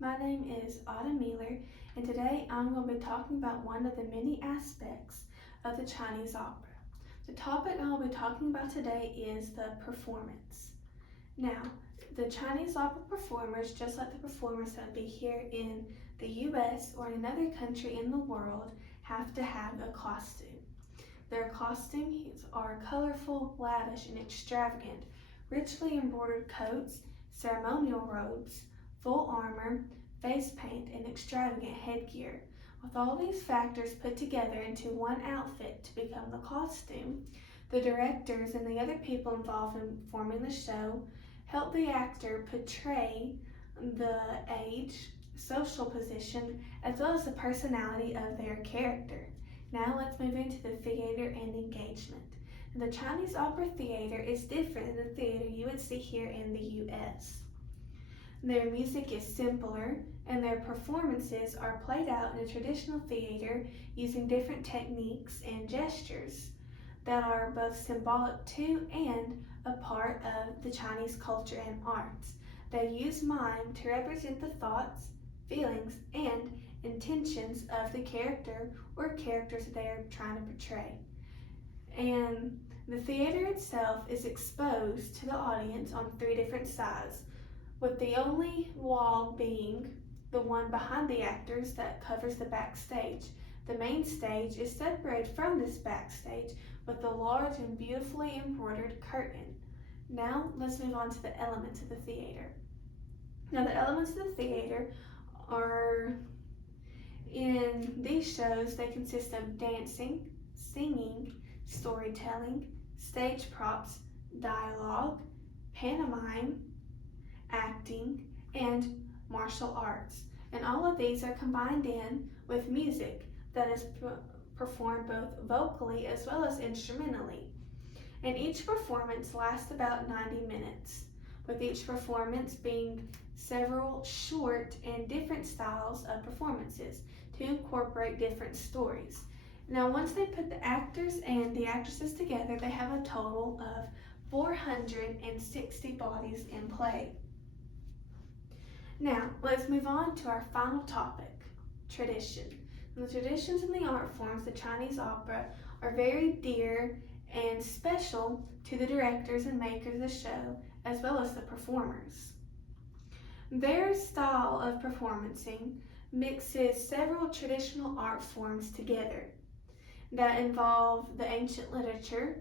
My name is Autumn Mealer, and today I'm going to be talking about one of the many aspects of the Chinese opera. The topic I'll be talking about today is the performance. Now, the Chinese opera performers, just like the performers that would be here in the US or in another country in the world, have to have a costume. Their costumes are colorful, lavish, and extravagant, richly embroidered coats, ceremonial robes, full armor, face paint, and extravagant headgear. With all these factors put together into one outfit to become the costume, the directors and the other people involved in forming the show help the actor portray the age, social position, as well as the personality of their character. Now let's move into the theater and engagement. The Chinese opera theater is different than the theater you would see here in the US. Their music is simpler, and their performances are played out in a traditional theater using different techniques and gestures that are both symbolic to and a part of the Chinese culture and arts. They use mime to represent the thoughts, feelings, and intentions of the character or characters that they are trying to portray. And the theater itself is exposed to the audience on 3 different sides, with the only wall being the one behind the actors that covers the backstage. The main stage is separated from this backstage with a large and beautifully embroidered curtain. Now let's move on to the elements of the theater. Now the elements of the theater are, in these shows, they consist of dancing, singing, storytelling, stage props, dialogue, pantomime, acting, and martial arts. And all of these are combined in with music that is performed both vocally as well as instrumentally. And each performance lasts about 90 minutes, with each performance being several short and different styles of performances to incorporate different stories. Now, once they put the actors and the actresses together, they have a total of 460 bodies in play. Now, let's move on to our final topic, tradition. And the traditions and the art forms of the Chinese opera are very dear and special to the directors and makers of the show, as well as the performers. Their style of performancing mixes several traditional art forms together that involve the ancient literature,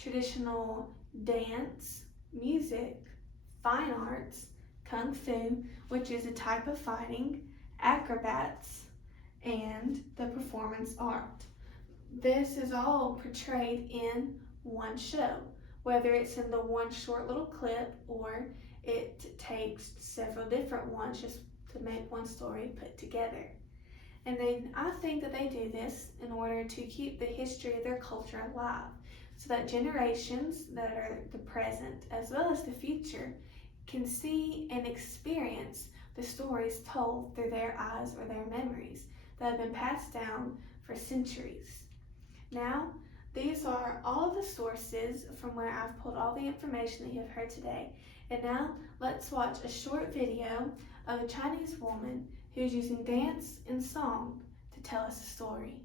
traditional dance, music, fine arts, kung fu, which is a type of fighting, acrobats, and the performance art. This is all portrayed in one show, whether it's in the one short little clip or it takes several different ones just to make one story put together. And then I think that they do this in order to keep the history of their culture alive, so that generations that are the present as well as the future can see and experience the stories told through their eyes or their memories that have been passed down for centuries. Now, these are all of the sources from where I've pulled all the information that you have heard today. And now, let's watch a short video of a Chinese woman who's using dance and song to tell us a story.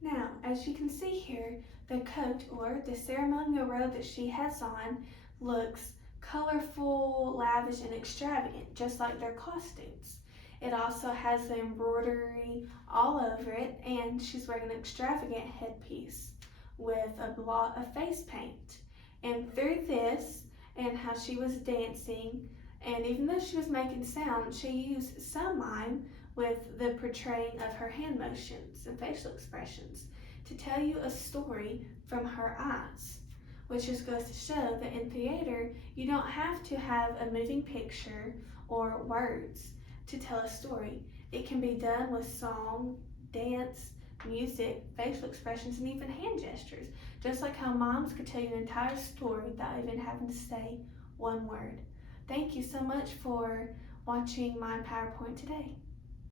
Now, as you can see here, the coat or the ceremonial robe that she has on looks colorful, lavish, and extravagant, just like their costumes. It also has the embroidery all over it, and she's wearing an extravagant headpiece with a blot of face paint. And through this, and how she was dancing, and even though she was making sound, she used some mime with the portraying of her hand motions and facial expressions to tell you a story from her eyes, which just goes to show that in theater, you don't have to have a moving picture or words to tell a story. It can be done with song, dance, music, facial expressions, and even hand gestures, just like how moms could tell you an entire story without even having to say one word. Thank you so much for watching my PowerPoint today.